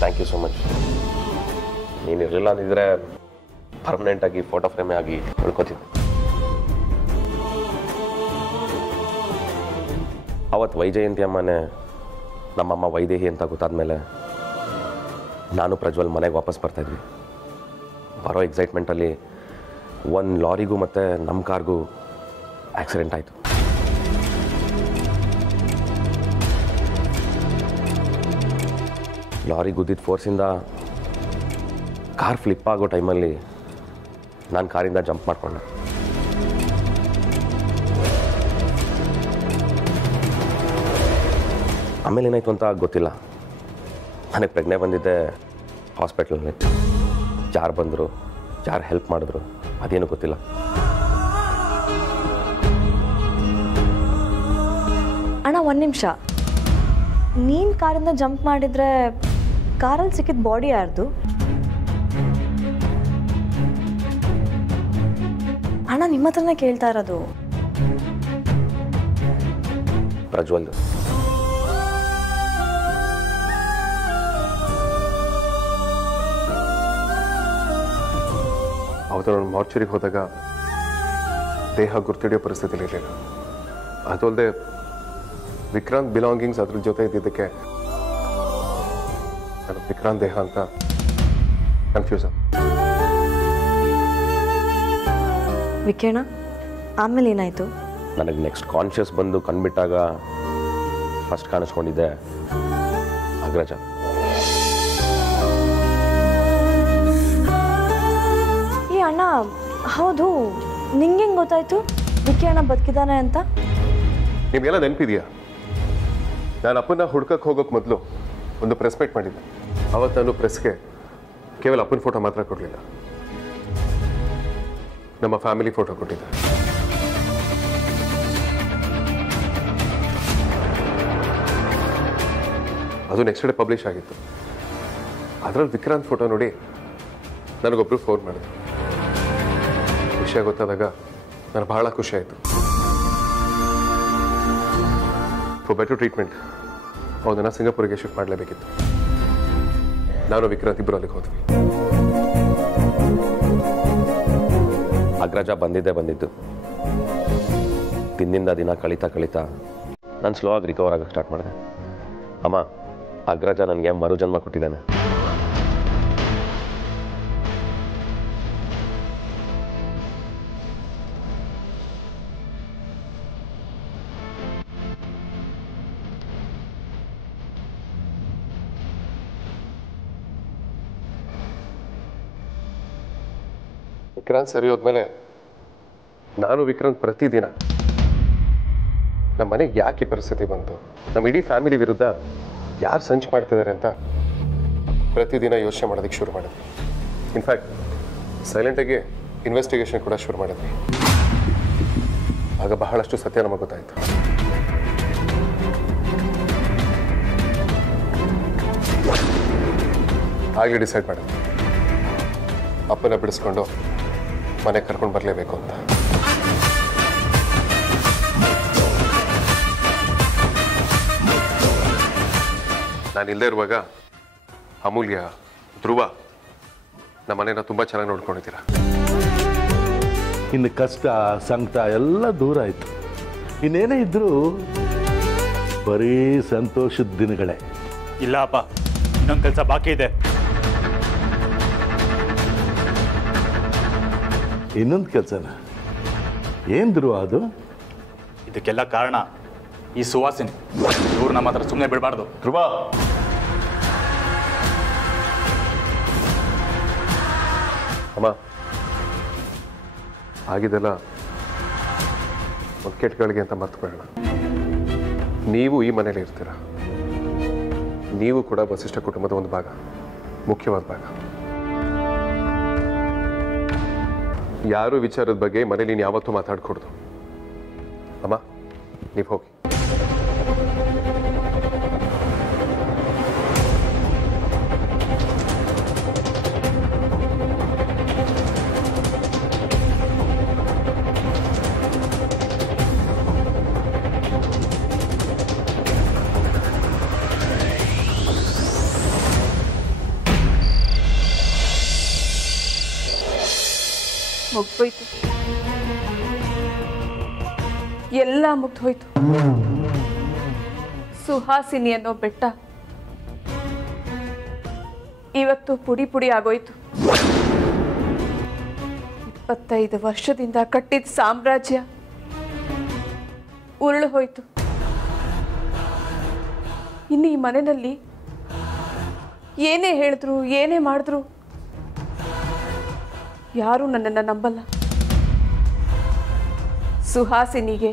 Thank you so much. ನೀನು ಇರಲಿಲ್ಲ ಅಂದಿದ್ರೆ ಪರ್ಮನೆಂಟಾಗಿ ಫೋಟೋ ಫ್ರೇಮೇ ಆಗಿ ಉಳ್ಕೋತಿದ್ದೆ. ಅವತ್ತು ವೈಜಯಂತಿ ಅಮ್ಮನೇ ನಮ್ಮಮ್ಮ ವೈದೇಹಿ ಅಂತ ಗೊತ್ತಾದ್ಮೇಲೆ ನಾನು ಪ್ರಜ್ವಲ್ ಮನೆಗೆ ವಾಪಸ್ ಬರ್ತಾಯಿದ್ವಿ. ಬರೋ ಎಕ್ಸೈಟ್ಮೆಂಟಲ್ಲಿ ಒಂದು ಲಾರಿಗೂ ಮತ್ತು ನಮ್ಮ ಕಾರ್ಗೂ ಆಕ್ಸಿಡೆಂಟ್ ಆಯಿತು. ಲಾರಿ ಗುದ್ದಿದ್ದ ಫೋರ್ಸಿಂದ ಕಾರ್ ಫ್ಲಿಪ್ ಆಗೋ ಟೈಮಲ್ಲಿ ನಾನು ಕಾರಿಂದ ಜಂಪ್ ಮಾಡಿಕೊಂಡೆ. ಆಮೇಲೆ ಏನಾಯಿತು ಅಂತ ಗೊತ್ತಿಲ್ಲ. ನನಗೆ ಪ್ರಜ್ಞೆ ಬಂದಿದ್ದೆ ಹಾಸ್ಪಿಟ್ಲಲ್ಲಿ. ಯಾರು ಬಂದರು, ಯಾರು ಹೆಲ್ಪ್ ಮಾಡಿದ್ರು ಅದೇನು ಗೊತ್ತಿಲ್ಲ. ಅಣ್ಣ ಒಂದು ನಿಮಿಷ, ನೀನು ಕಾರಿಂದ ಜಂಪ್ ಮಾಡಿದರೆ ಕಾರಲ್ಲಿ ಸಿಕ್ಕಿದ ಬಾಡಿ ಯಾರ್ದು? ಅಣ್ಣ ನಿಮ್ಮ ಹತ್ರನೇ ಕೇಳ್ತಾ ಇರೋದು. ಪ್ರಜ್ವಲ್ದು. ಅವತ್ತು ನಾನು ಮಾರ್ಚರಿಗೆ ಹೋದಾಗ ದೇಹ ಗುರ್ತಿಡಿಯೋ ಪರಿಸ್ಥಿತಿಲಿ ಇರಲಿಲ್ಲ. ಅದಲ್ಲದೆ ವಿಕ್ರಾಂತ್ ಬಿಲಾಂಗಿಂಗ್ಸ್ ಅದ್ರ ಜೊತೆ ಇದ್ದಿದ್ದಕ್ಕೆ ನಾನು ವಿಕ್ರಾಂತ್ ದೇಹ ಅಂತ ಕನ್ಫ್ಯೂಸ್. ವಿಕಿರಣ, ಆಮೇಲೆ ಏನಾಯಿತು? ನನಗೆ ನೆಕ್ಸ್ಟ್ ಕಾನ್ಷಿಯಸ್ ಬಂದು ಕಂಡುಬಿಟ್ಟಾಗ ಫಸ್ಟ್ ಕಾಣಿಸ್ಕೊಂಡಿದ್ದೆ ಅಗ್ರಜ. ಈ ಅಣ್ಣ, ಹೌದು, ನಿಂಗೆ ಹೆಂಗೆ ಗೊತ್ತಾಯ್ತು ವಿಕಿರಣ ಬದುಕಿದಾನೆ ಅಂತ? ನಿಮಗೆಲ್ಲ ನೆನಪಿದೆಯಾ? ನಾನು ಅಪ್ಪನ ಹುಡ್ಕಕ್ಕೆ ಹೋಗೋಕೆ ಮೊದಲು ಒಂದು ಪ್ರೆಸ್ ಮೀಟ್ ಮಾಡಿದ್ದೆ. ಅವತ್ತು ನಾನು ಪ್ರೆಸ್ಗೆ ಕೇವಲ ಅಪ್ಪನ ಫೋಟೋ ಮಾತ್ರ ಕೊಡಲಿಲ್ಲ, ನಮ್ಮ ಫ್ಯಾಮಿಲಿ ಫೋಟೋ ಕೊಟ್ಟಿದ್ದೆ. ಅದು ನೆಕ್ಸ್ಟ್ ಡೇ ಪಬ್ಲಿಷ್ ಆಗಿತ್ತು. ಅದರಲ್ಲಿ ವಿಕ್ರಾಂತ್ ಫೋಟೋ ನೋಡಿ ನನಗೊಬ್ಬರು ಫೋನ್ ಮಾಡಿದ್ರು. ವಿಷಯ ಗೊತ್ತಾದಾಗ ನನಗೆ ಬಹಳ ಖುಷಿ ಆಯಿತು. ಫಾರ್ ಬೆಟರ್ ಟ್ರೀಟ್ಮೆಂಟ್ ಅವನನ್ನು ಸಿಂಗಾಪುರಿಗೆ ಶಿಫ್ಟ್ ಮಾಡಲೇಬೇಕಿತ್ತು. ನಾನು ವಿಕ್ರಾಂತ್ ಇಬ್ಬರು ಅಲ್ಲಿಗೆ ಹೋದ್ವಿ. ಅಗ್ರಜ ಬಂದಿದ್ದು. ದಿನದಿಂದ ದಿನ ಕಳೀತಾ ನಾನು ಸ್ಲೋ ಆಗಿ ರಿಕವರ್ ಆಗೋಕ್ಕೆ ಸ್ಟಾರ್ಟ್ ಮಾಡಿದೆ. ಅಮ್ಮ, ಅಗ್ರಜ ನನಗೆ ಮರುಜನ್ಮ ಕೊಟ್ಟಿದ್ದಾನೆ. ವಿಕ್ರಾಂತ್ ಸರಿ ಹೋದ್ಮೇಲೆ ನಾನು ವಿಕ್ರಾಂತ್ ಪ್ರತಿದಿನ ನಮ್ಮ ಮನೆಗೆ ಯಾಕೆ ಪರಿಸ್ಥಿತಿ ಬಂತು, ನಮ್ಮ ಇಡೀ ಫ್ಯಾಮಿಲಿ ವಿರುದ್ಧ ಯಾರು ಸಂಚು ಮಾಡ್ತಿದ್ದಾರೆ ಅಂತ ಪ್ರತಿದಿನ ಯೋಚನೆ ಮಾಡೋದಕ್ಕೆ ಶುರು ಮಾಡಿದ್ವಿ. ಇನ್ಫ್ಯಾಕ್ಟ್ ಸೈಲೆಂಟಾಗಿ ಇನ್ವೆಸ್ಟಿಗೇಷನ್ ಕೂಡ ಶುರು ಮಾಡಿದ್ವಿ. ಆಗ ಬಹಳಷ್ಟು ಸತ್ಯ ನಮಗೆ ಗೊತ್ತಾಯಿತು. ಆಗಲೇ ಡಿಸೈಡ್ ಮಾಡಿದ್ವಿ, ಅಪ್ಪನ ಬಿಡಿಸ್ಕೊಂಡು ಮನೆಗೆ ಕರ್ಕೊಂಡು ಬರಲೇಬೇಕು ಅಂತ. ನಾನು ಇಲ್ಲದೆ ಇರುವಾಗ ಅಮೂಲ್ಯ, ಧ್ರುವ ನಮ್ಮ ಮನೇನ ತುಂಬ ಚೆನ್ನಾಗಿ ನೋಡ್ಕೊಂಡಿದ್ದೀರಾ. ಇನ್ನು ಕಷ್ಟ ಸಂಕಟ ಎಲ್ಲ ದೂರ ಆಯಿತು. ಇನ್ನೇನೇ ಇದ್ರೂ ಬರೀ ಸಂತೋಷದ ದಿನಗಳೇ. ಇಲ್ಲ ಅಪ್ಪ, ಇನ್ನೊಂದು ಕೆಲಸ ಬಾಕಿ ಇದೆ. ಇನ್ನೊಂದು ಕೆಲಸನ? ಏನು ಧ್ರುವ ಅದು? ಇದಕ್ಕೆಲ್ಲ ಕಾರಣ ಈ ಸುವಾಸಿನಿ. ಇವ್ರು ನಮ್ಮ ಹತ್ರ ಸುಮ್ಮನೆ ಬಿಡಬಾರ್ದು. ಧ್ರುವ, ಅಮ್ಮ, ಆಗಿದೆಲ್ಲ ಒಂದು ಕೆಟ್ಟಗಳಿಗೆ ಅಂತ ಮರ್ತ್ಕೊಳ್ಳೋಣ. ನೀವು ಈ ಮನೇಲಿ ಇರ್ತೀರ. ನೀವು ಕೂಡ ವಸಿಷ್ಠ ಕುಟುಂಬದ ಒಂದು ಭಾಗ, ಮುಖ್ಯವಾದ ಭಾಗ. ಯಾರು ವಿಚಾರದ ಬಗ್ಗೆ ಮನೇಲಿ ನೀನು ಯಾವತ್ತೂ ಮಾತಾಡ್ಕೊಡ್ದು. ಅಮ್ಮ, ನೀವು ಹೋಗಿ. ಮುಗ್ದೋಯ್ತು, ಎಲ್ಲ ಮುಗ್ದೋಯ್ತು. ಸುಹಾಸಿನಿ ಅನ್ನೋ ಬೆಟ್ಟ ಇವತ್ತು ಪುಡಿ ಪುಡಿ ಆಗೋಯ್ತು. 25 ವರ್ಷದಿಂದ ಕಟ್ಟಿದ ಸಾಮ್ರಾಜ್ಯ ಉರುಳು ಹೋಯ್ತು. ಇನ್ನು ಈ ಮನೆಯಲ್ಲಿ ಏನೇ ಹೇಳಿದ್ರು ಏನೇ ಮಾಡಿದ್ರು ಯಾರೂ ನನ್ನನ್ನು ನಂಬಲ್ಲ. ಸುಹಾಸಿನಿಗೆ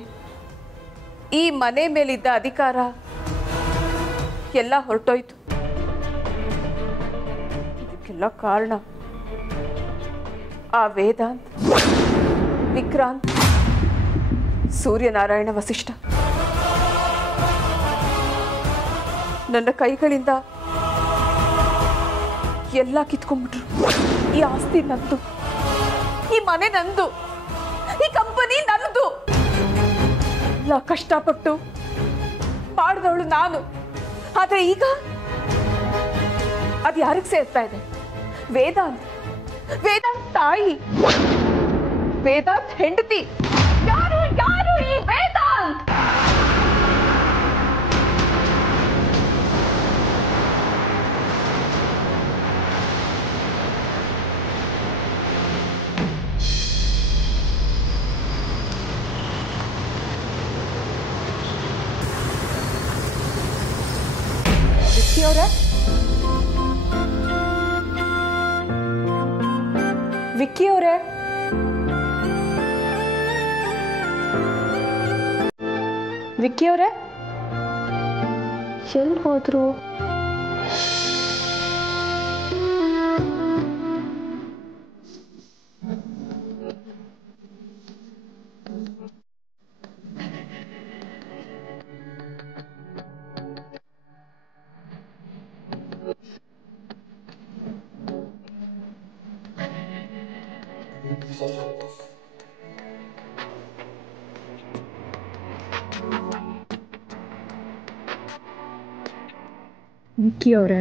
ಈ ಮನೆ ಮೇಲಿದ್ದ ಅಧಿಕಾರ ಎಲ್ಲ ಹೊರಟೋಯ್ತು. ಇದಕ್ಕೆಲ್ಲ ಕಾರಣ ಆ ವೇದಾಂತ್, ವಿಕ್ರಾಂತ್, ಸೂರ್ಯನಾರಾಯಣ ವಸಿಷ್ಠ. ನನ್ನ ಕೈಗಳಿಂದ ಎಲ್ಲ ಕಿತ್ಕೊಂಡ್ಬಿಟ್ರು. ಈ ಆಸ್ತಿ ನಂದು, ಈ ಮನೆ ನಂದು, ಈ ಕಂಪನಿ ನನ್ನದು. ಎಲ್ಲ ಕಷ್ಟಪಟ್ಟು ಮಾಡಿದವಳು ನಾನು. ಆದ್ರೆ ಈಗ ಅದು ಯಾರಿಗೆ ಸೇರ್ತಾ ಇದೆ? ವೇದಾಂತ್, ವೇದಾಂತ್ ತಾಯಿ, ವೇದಾಂತ್ ಹೆಂಡತಿ. ಯಾರು ಯಾರು ಈ ವೇದಾಂತ್? ವಿಕ್ಕಿ ಅವರೇ, ವಿಕ್ಕಿ ಅವರೇ, ವಿಕ್ಕಿ ಅವರೇ ಎಲ್ಲಿ ಹೋದ್ರು? ವಿಕ್ಕಿ ಅವರೇ,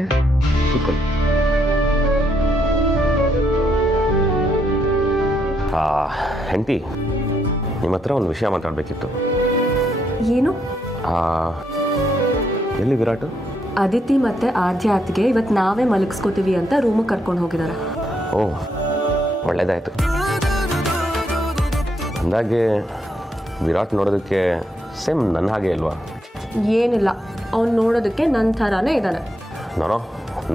ಹೆಂಡತಿ, ನಿಮ್ಮ ಹತ್ರ ಒಂದು ವಿಷಯ ಮಾತಾಡಬೇಕಿತ್ತು. ಏನು? ಎಲ್ಲಿ ವಿರಾಟ್? ಅದಿತಿ ಮತ್ತೆ ಆಧ್ಯಾತ್ಗೆ ಇವತ್ತು ನಾವೇ ಮಲಗಿಸ್ಕೋತೀವಿ ಅಂತ ರೂಮಿಗೆ ಕರ್ಕೊಂಡು ಹೋಗಿದ್ದಾರೆ. ಓ, ಒಳ್ಳೇದಾಯ್ತು. ಅಂದಾಗೆ ವಿರಾಟ್ ನೋಡೋದಕ್ಕೆ ಸೇಮ್ ನನ್ನ ಹಾಗೆ ಇಲ್ವಾ? ಏನಿಲ್ಲ, ಅವ್ನು ನೋಡೋದಕ್ಕೆ ನನ್ನ ಥರಾನೇ ಇದ್ದಾನೆ. ನಾನೋ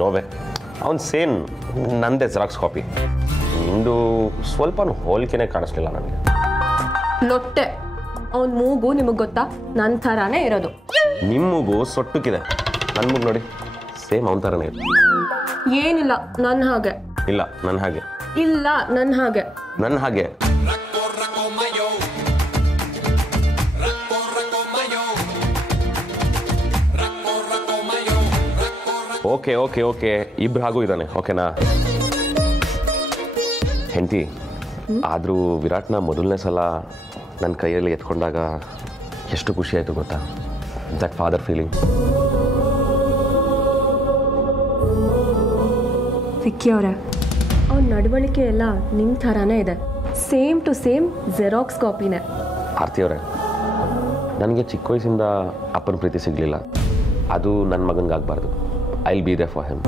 ನೋವೆ, ಅವ್ನು ಸೇಮ್ ನಂದೇ ಜೆರಾಕ್ಸ್ ಕಾಪಿ. ನಿಂದು ಸ್ವಲ್ಪ ಹೋಲಿಕೆನೇ ಕಾಣಿಸ್ಲಿಲ್ಲ ನನಗೆ. ಲೊಟ್ಟೆ, ಅವನ ಮೂಗು ನಿಮಗೆ ಗೊತ್ತಾ? ನನ್ನ ಥರಾನೇ ಇರೋದು. ನಿಮ್ಮ ಮೂಗು ಸೊಟ್ಟಕ್ಕಿದೆ, ನನ್ನ ಮೂಗು ನೋಡಿ ಸೇಮ್ ಅವನ ಥರನೇ ಇದೆ. ಏನಿಲ್ಲ, ನನ್ನ ಹಾಗೆ. ಇಲ್ಲ, ನನ್ನ ಹಾಗೆ. ಇಲ್ಲ, ನನ್ನ ಹಾಗೆ. ನನ್ನ ಹಾಗೆ. ಓಕೆ ಓಕೆ ಓಕೆ, ಇಬ್ರು ಹಾಗೂ ಇದ್ದಾನೆ, ಓಕೆನಾ? ಹೆಂಡತಿ, ಆದರೂ ವಿರಾಟ್ನ ಮೊದಲನೇ ಸಲ ನನ್ನ ಕೈಯಲ್ಲಿ ಎತ್ಕೊಂಡಾಗ ಎಷ್ಟು ಖುಷಿ ಆಯಿತು ಗೊತ್ತಾ? That father feeling. ವಿಕ್ಕಿ ಅವರೇ, ಅವ್ನ ನಡವಳಿಕೆ ಎಲ್ಲ ನಿಮ್ಮ ಥರಾನೇ ಇದೆ. ಸೇಮ್ ಟು ಸೇಮ್ ಜೆರಾಕ್ಸ್ ಕಾಪಿನೇ. ಆರ್ತಿ ಅವರೇ, ನನಗೆ ಚಿಕ್ಕ ವಯಸ್ಸಿಂದ ಅಪ್ಪನ ಪ್ರೀತಿ ಸಿಗಲಿಲ್ಲ. ಅದು ನನ್ನ ಮಗನಿಗಾಗಬಾರ್ದು. I will be there for him.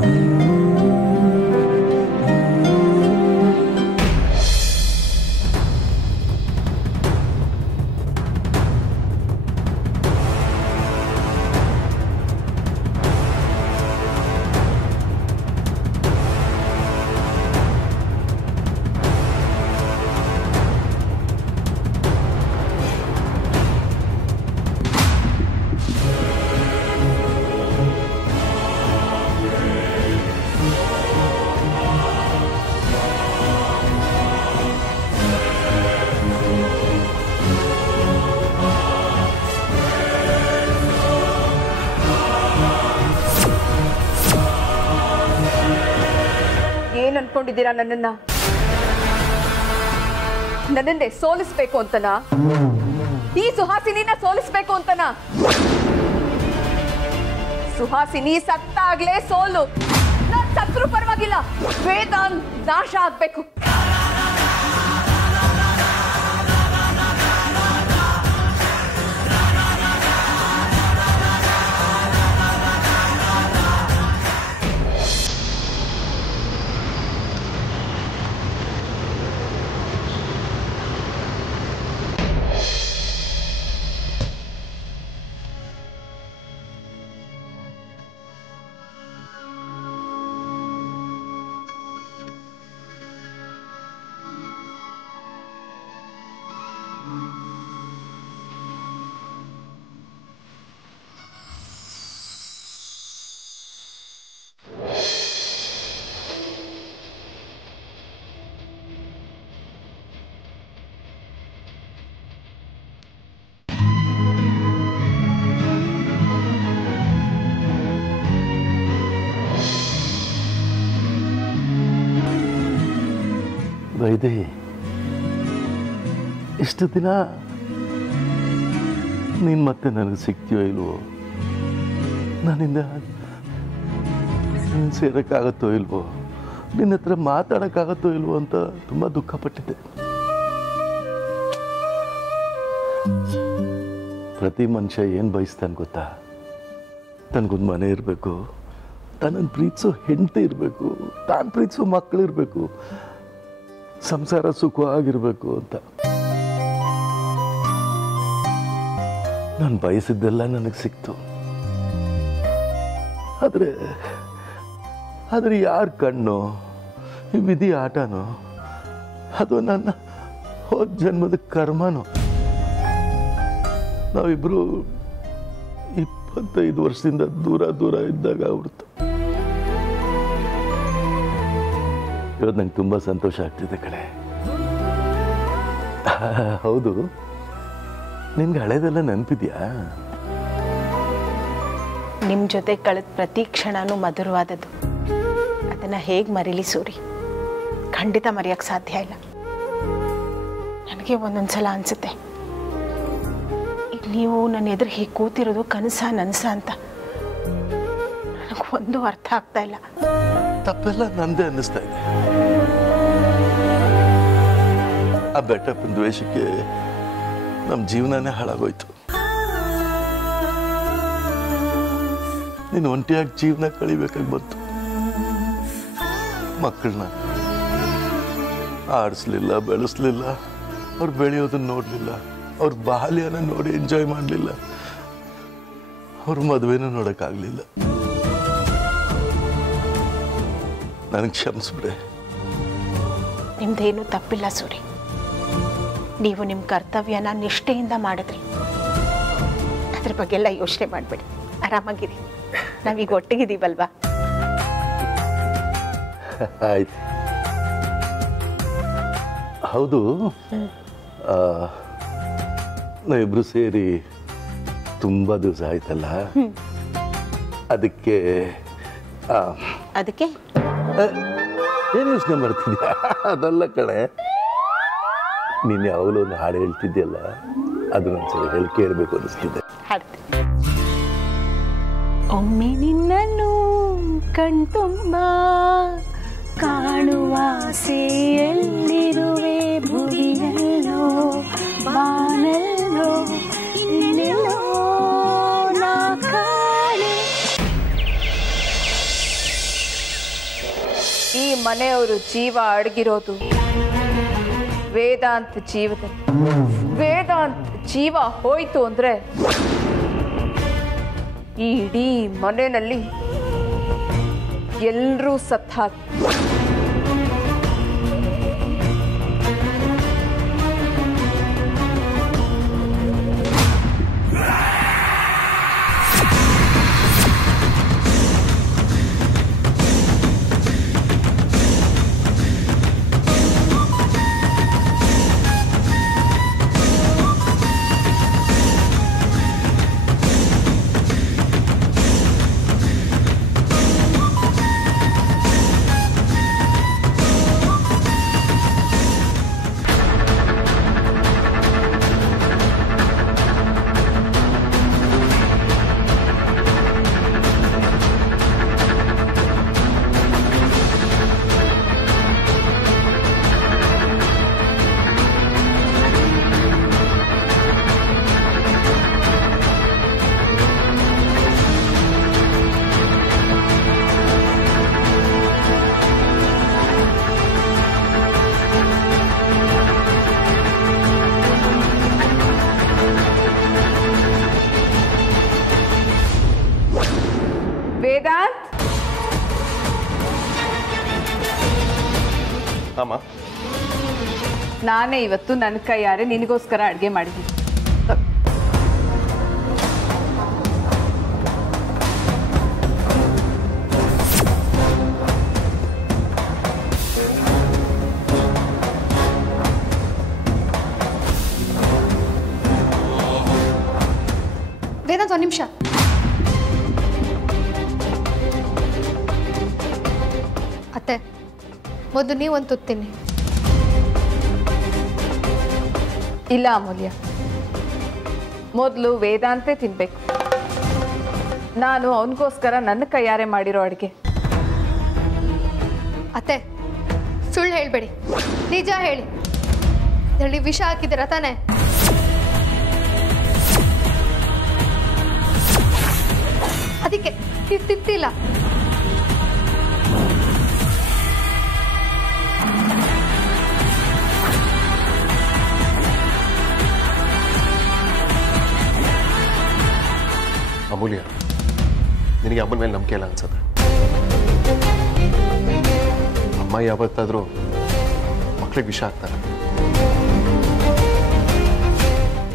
ಏನ್ ಅನ್ಕೊಂಡಿದ್ದೀರಾ? ನನ್ನನ್ನೇ ಸೋಲಿಸ್ಬೇಕು ಅಂತನಾ? ಈ ಸುಹಾಸಿನಿನ ಸೋಲಿಸ್ಬೇಕು ಅಂತನಾ? ಸುಹಾಸಿನಿ ಸತ್ತಾಗ್ಲೇ ಸೋಲು. ನಾನ್ ಸತ್ರು ಪರವಾಗಿಲ್ಲ, ವೇದಾಂತ್ ನಾಶ ಆಗ್ಬೇಕು. ವೈದೇಹಿ, ಇಷ್ಟು ದಿನ ನೀನು ಮತ್ತೆ ನನಗೆ ಸಿಗ್ತೀಯೋ ಇಲ್ವೋ, ನನ್ನಿಂದ ಸೇರೋಕ್ಕಾಗತ್ತೋ ಇಲ್ವೋ, ನಿನ್ನ ಹತ್ರ ಮಾತಾಡೋಕ್ಕಾಗತ್ತೋ ಇಲ್ವೋ ಅಂತ ತುಂಬ ದುಃಖಪಟ್ಟಿದ್ದೆ. ಪ್ರತಿ ಮನುಷ್ಯ ಏನು ಬಯಸ್ತಾನೆ ಗೊತ್ತಾ? ತನಗೊಂದು ಮನೆ ಇರಬೇಕು, ತನ್ನನ್ನು ಪ್ರೀತಿಸೋ ಹೆಂಡತಿ ಇರಬೇಕು, ತಾನು ಪ್ರೀತಿಸೋ ಮಕ್ಕಳಿರಬೇಕು, ಸಂಸಾರ ಸುಖವಾಗಿರಬೇಕು ಅಂತ. ನಾನು ಬಯಸಿದ್ದೆಲ್ಲ ನನಗೆ ಸಿಕ್ತು. ಆದರೆ ಯಾರ ಕಣ್ಣು, ಈ ವಿಧಿ ಆಟನೋ ಅದು ನನ್ನ ಹೋದ ಜನ್ಮದ ಕರ್ಮನೋ. ನಾವಿಬ್ಬರು 25 ವರ್ಷದಿಂದ ದೂರ ಇದ್ದಾಗ ಆಗ್ಬಿಡ್ತು. ಇವತ್ತು ನಂಗೆ ತುಂಬ ಸಂತೋಷ ಆಗ್ತಿದೆ ಕಡೆ. ಹೌದು, ನಿನ್ಗೆ ಹಳೇದೆಲ್ಲ ನೆನಪಿದ್ಯಾ? ನಿಮ್ಮ ಜೊತೆ ಕಳೆದ ಪ್ರತಿ ಕ್ಷಣನೂ ಮಧುರವಾದದ್ದು. ಅದನ್ನು ಹೇಗೆ ಮರೀಲಿ ಸೂರಿ? ಖಂಡಿತ ಮರೆಯೋಕ್ಕೆ ಸಾಧ್ಯ ಇಲ್ಲ. ನನಗೆ ಒಂದೊಂದ್ಸಲ ಅನಿಸುತ್ತೆ, ಈಗ ನೀವು ನನ್ನ ಎದುರು ಹೀಗೆ ಕೂತಿರೋದು ನನಸ ಅಂತ. ನನಗೊಂದು ಅರ್ಥ ಆಗ್ತಾ ಇಲ್ಲ. ತಪ್ಪೆಲ್ಲ ನಂದೇ ಅನ್ನಿಸ್ತಾ ಇದೆ. ಆ ಬೆಟ್ಟಪ್ಪನ ದ್ವೇಷಕ್ಕೆ ನಮ್ಮ ಜೀವನನೇ ಹಾಳಾಗೋಯ್ತು. ನೀನು ಒಂಟಿಯಾಗಿ ಜೀವನ ಕಳಿಬೇಕಾಗಿ ಬಂತು. ಮಕ್ಕಳನ್ನ ಆಡಿಸ್ಲಿಲ್ಲ, ಬೆಳೆಸ್ಲಿಲ್ಲ, ಅವ್ರು ಬೆಳೆಯೋದನ್ನ ನೋಡಲಿಲ್ಲ, ಅವ್ರ ಬಾಲ್ಯನ ನೋಡಿ ಎಂಜಾಯ್ ಮಾಡಲಿಲ್ಲ, ಅವ್ರ ಮದುವೆನೂ ನೋಡೋಕ್ಕಾಗಲಿಲ್ಲ. ನನಗೆ ಕ್ಷಮಿಸ್ಬಿಡೆ. ನಿಮ್ದೇನು ತಪ್ಪಿಲ್ಲ ಸೂರಿ. ನೀವು ನಿಮ್ಮ ಕರ್ತವ್ಯನ ನಿಷ್ಠೆಯಿಂದ ಮಾಡಿದ್ರಿ. ಅದ್ರ ಬಗ್ಗೆ ಎಲ್ಲ ಯೋಚನೆ ಮಾಡಬೇಡಿ, ಆರಾಮಾಗಿರಿ. ನಾವೀಗ ಒಟ್ಟಿಗಿದ್ದೀವಲ್ವಾ? ಆಯ್ತು. ಹೌದು, ನಾವಿಬ್ರು ಸೇರಿ ತುಂಬ ದಿವಸ ಆಯ್ತಲ್ಲ, ಅದಕ್ಕೆ ಏನು ಯೋಚನೆ ಮಾಡ್ತಿದ್ಯಾ? ಅದಲ್ಲ ಕಣೆ, ನೀನು ಯಾವಾಗಲೂ ಒಂದು ಹಾಡು ಹೇಳ್ತಿದ್ಯಲ್ಲ, ಅದನ್ನೊಂದ್ಸಲ ಹೇಳಿ ಕೇಳಬೇಕು ಅನ್ನಿಸ್ತಿದ್ದೆ. ಒಮ್ಮೆ ನಿನ್ನನ್ನು ಕಣ್ತುಂಬ ಕಾಣುವ ಆಸೆಯಲ್ಲಿರುವೆ, ಭುವಿಯಲ್ಲೋ ಬಾನಲ್ಲೋ ಇನ್ನೆಲ್ಲೋ ನಾ ಕಾಣೆ. ಈ ಮನೆಯವರು ಜೀವ ಅಡಗಿರೋದು ವೇದಾಂತ ಜೀವದಲ್ಲಿ. ವೇದಾಂತ ಜೀವ ಹೋಯ್ತು ಅಂದ್ರೆ ಈ ಇಡೀ ಮನೆಯಲ್ಲಿ ಎಲ್ಲರೂ ಸತ್ತ. ವೇದಾಂತ್, ಅಮ್ಮ, ನಾನೇ ಇವತ್ತು ನನ್ನ ಕೈಯಾರೆ ನಿನಗೋಸ್ಕರ ಅಡುಗೆ ಮಾಡಿದ್ದೀನಿ. ವೇದಾಂತ್, ಒಂದು ನಿಮಿಷ. ಅತ್ತೆ, ಮೊದಲು ನೀವು ಒಂದು ತುತ್ತೀನಿ. ಇಲ್ಲ ಅಮೂಲ್ಯ, ಮೊದಲು ವೇದಾಂತೆ ತಿನ್ಬೇಕು. ನಾನು ಅವನಿಗೋಸ್ಕರ ನನ್ನ ಕೈಯಾರೆ ಮಾಡಿರೋ ಅಡುಗೆ. ಅತ್ತೆ, ಸುಳ್ಳು ಹೇಳಬೇಡಿ, ನಿಜ ಹೇಳಿ. ಇದರಲ್ಲಿ ವಿಷ ಹಾಕಿದ್ದೀರಾ ತಾನೆ? ಅದಕ್ಕೆ ನೀವು ತಿಂತಿಲ್ಲ. ಅಮೂಲ್ಯ, ನಿನಗೆ ಅಮ್ಮನ ಮೇಲೆ ನಂಬಿಕೆ ಇಲ್ಲ ಅನ್ಸುತ್ತೆ. ಅಮ್ಮ ಯಾವತ್ತಾದರೂ ಮಕ್ಳಿಗೆ ವಿಷ ಆಗ್ತಾರೆ?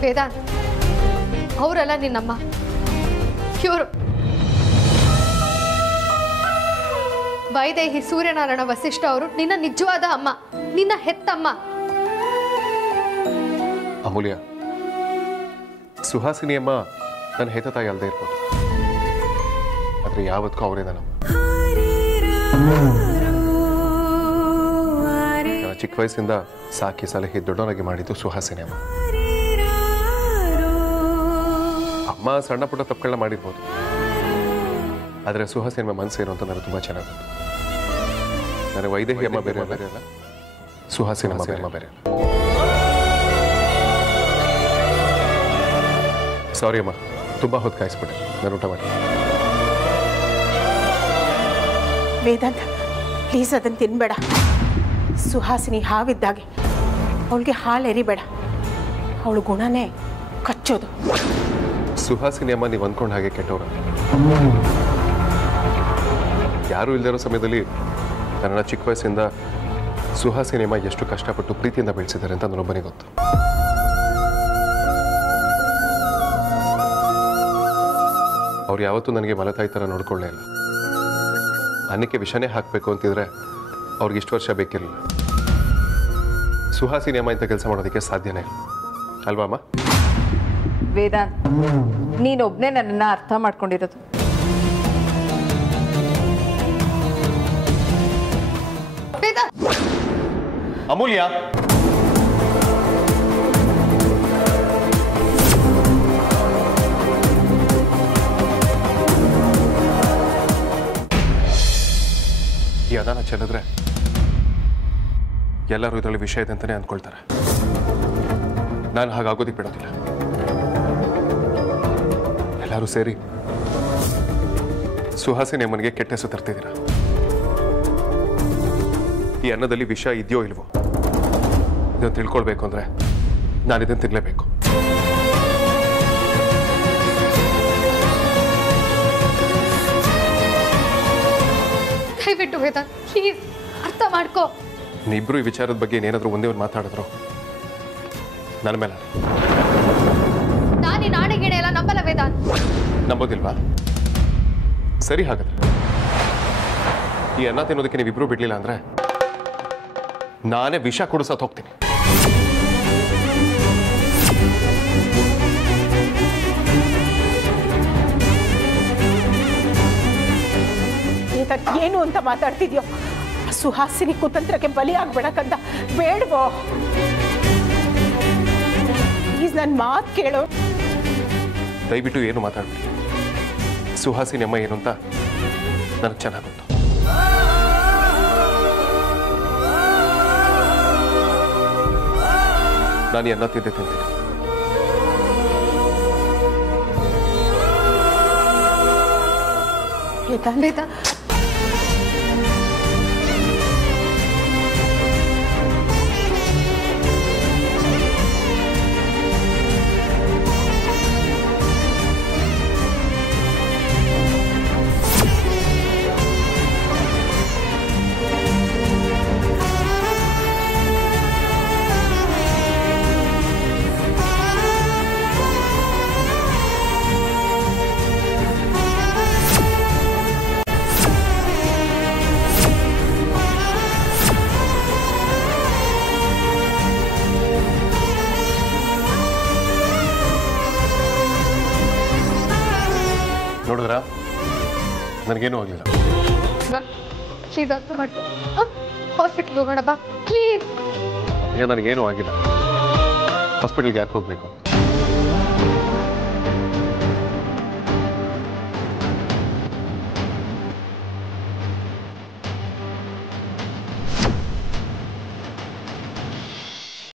ವೇದಾಂತ್, ಅವರಲ್ಲ ನಿನ್ನಮ್ಮ, ಇವರು ವೈದೇಹಿ ಸೂರ್ಯನಾರಾಯಣ ವಸಿಷ್ಠ ಅವರು ನಿನ್ನ ನಿಜವಾದ ಅಮ್ಮ, ನಿನ್ನ ಹೆತ್ತಮ್ಮ. ಅಮೂಲ್ಯ, ಸುಹಾಸಿನಿ ಅಮ್ಮ ನನ್ನ ಹೆತ್ತ ತಾಯಿ ಅಲ್ಲದೆ ಇರ್ಬೋದು, ಆದರೆ ಯಾವತ್ತೂ ಅವರೇ ನನ್ನಮ್ಮ. ನನ್ನ ಚಿಕ್ಕ ವಯಸ್ಸಿಂದ ಸಾಕಿ ಸಲಹೆ ದೊಡ್ಡವನಾಗಿ ಮಾಡಿದ್ದು ಸುಹಾಸಿನಿ ಅಮ್ಮ. ಅಮ್ಮ ಸಣ್ಣ ಪುಟ್ಟ ತಪ್ಪುಗಳನ್ನ ಮಾಡಿರ್ಬೋದು, ಆದರೆ ಸುಹಾಸಿನಿ ಅಮ್ಮ ಮನಸ್ಸೇನು ಅಂತ ನನಗೆ ತುಂಬ ಚೆನ್ನಾಗಿ ಗೊತ್ತು. ನನಗೆ ವೈದೇಹಿ ಅಮ್ಮ ಬೇರೆ ಅಲ್ಲ, ಸುಹಾಸಿನಿ ಅಮ್ಮ ಬೇರೆ. ಸಾರಿ ಅಮ್ಮ, ತುಂಬ ಹೊತ್ತು ಕಾಯಿಸ್ಬಿಟ್ಟೆ. ನಾನು ಊಟ ಮಾಡಿ. ವೇದಾಂತ, ಪ್ಲೀಸ್ ಅದನ್ನು ತಿನ್ಬೇಡ. ಸುಹಾಸಿನಿ ಹಾವಿದ್ದಾಗೆ, ಅವಳಿಗೆ ಹಾಲು ಎರಿಬೇಡ. ಅವಳು ಗುಣನೇ ಕಚ್ಚೋದು. ಸುಹಾಸಿನಿ ಅಮ್ಮ ನೀವು ಅಂದ್ಕೊಂಡು ಹಾಗೆ ಕೆಟ್ಟವ್ರ. ಯಾರೂ ಇಲ್ಲದಿರೋ ಸಮಯದಲ್ಲಿ ನನ್ನ ಚಿಕ್ಕ ವಯಸ್ಸಿಂದ ಸುಹಾಸಿನಿ ಅಮ್ಮ ಎಷ್ಟು ಕಷ್ಟಪಟ್ಟು ಪ್ರೀತಿಯಿಂದ ಬೆಳೆಸಿದ್ದಾರೆ ಅಂತ ನನ್ನೊಬ್ಬನಿಗೆ ಗೊತ್ತು. ಅವ್ರು ಯಾವತ್ತೂ ನನಗೆ ಮಲತಾಯಿ ಥರ ನೋಡ್ಕೊಳ್ಳೇ ಇಲ್ಲ. ಅನ್ನಕ್ಕೆ ವಿಷನೇ ಹಾಕಬೇಕು ಅಂತಿದ್ರೆ ಅವ್ರಿಗೆ ಇಷ್ಟು ವರ್ಷ ಬೇಕಿರಲಿಲ್ಲ. ಸುಹಾಸಿನಿ ಅಮ್ಮ ಇಂಥ ಕೆಲಸ ಮಾಡೋದಕ್ಕೆ ಸಾಧ್ಯನೇ ಇಲ್ಲ, ಅಲ್ವಾ ಅಮ್ಮ? ವೇದಾಂತ್, ನೀನೊಬ್ಬನೇ ನನ್ನನ್ನು ಅರ್ಥ ಮಾಡ್ಕೊಂಡಿರೋದು. ಅಮೂಲ್ಯ, ಈ ಅದಾನ ಚೆಲ್ಲಿದ್ರೆ ಎಲ್ಲರೂ ಇದರಲ್ಲಿ ವಿಷಯ ಇದೆ ಅಂತಾನೆ ಅಂದ್ಕೊಳ್ತಾರೆ. ನಾನು ಹಾಗಾಗೋದಿಕ್ಕೆ ಬಿಡೋದಿಲ್ಲ. ಎಲ್ಲರೂ ಸೇರಿ ಸುಹಾಸಿನಿ ಅಮ್ಮನಿಗೆ ಕೆಟ್ಟ ಹೆಸರು ತರ್ತಿದ್ದೀರಾ. ಈ ಅನ್ನದಲ್ಲಿ ವಿಷ ಇದೆಯೋ ಇಲ್ವೋ ಇದನ್ನು ತಿಳ್ಕೊಳ್ಬೇಕು ಅಂದ್ರೆ ನಾನು ಇದನ್ನು ತಿನ್ನಲೇಬೇಕು. ದಯವಿಟ್ಟು ವೇದಾಂತ್, ಪ್ಲೀಸ್ ಅರ್ಥ ಮಾಡ್ಕೋ. ನೀವಿಬ್ರು ಈ ವಿಚಾರದ ಬಗ್ಗೆ ಏನಾದರೂ ಒಂದೇ ಒಂದು ಮಾತಾಡಿದ್ರು ನನ್ನ ಮೇಲೆ ನಾನು ಈ ನಾಳೆ ಗಿಡ ಎಲ್ಲ ನಂಬಲ್ಲ ವೇದಾಂತ್. ನಂಬೋದಿಲ್ವಾ? ಸರಿ, ಹಾಗಾದ್ರೆ ಈ ಅನ್ನ ತಿನ್ನೋದಕ್ಕೆ ನೀವಿಬ್ರು ಬಿಡ್ಲಿಲ್ಲ ಅಂದ್ರೆ ನಾನೇ ವಿಷ ಕುಡಿಸೋದು ಹೋಗ್ತೀನಿ. ಏನು ಅಂತ ಮಾತಾಡ್ತಿದ್ಯೋ? ಸುಹಾಸಿನಿ ಕುತಂತ್ರಕ್ಕೆ ಬಲಿಯಾಗ್ಬೇಡಕ್ಕಂತ ಬೇಡವೋ? ಪ್ಲೀಸ್ ನನ್ನ ಮಾತು ಕೇಳು. ದಯವಿಟ್ಟು ಏನು ಮಾತಾಡ್ಬಿಡಿ. ಸುಹಾಸಿನಿ ಅಮ್ಮ ಏನು ಅಂತ ನನಗೆ ಚೆನ್ನಾಗಿ ಗೊತ್ತು. ನಾನು ಎಲ್ಲ ತಿಂತೀನಿ. ವೇದಾಂತ್, ನೋಡಿದ್ರ ನನಗೇನು ಆಗಲಿಲ್ಲ. ಪ್ಲೀಸ್ ಅರ್ಥ ಮಾಡ್ಕೊ. ಹಾಸ್ಪಿಟ್ಲ್ ಹೋಗೋಣ ಬಾ ಪ್ಲೀಸ್. ನನಗೇನು ಆಗಿಲ್ಲ. ಹಾಸ್ಪಿಟಲ್ಗೆ ಯಾಕೆ ಹೋಗಬೇಕು?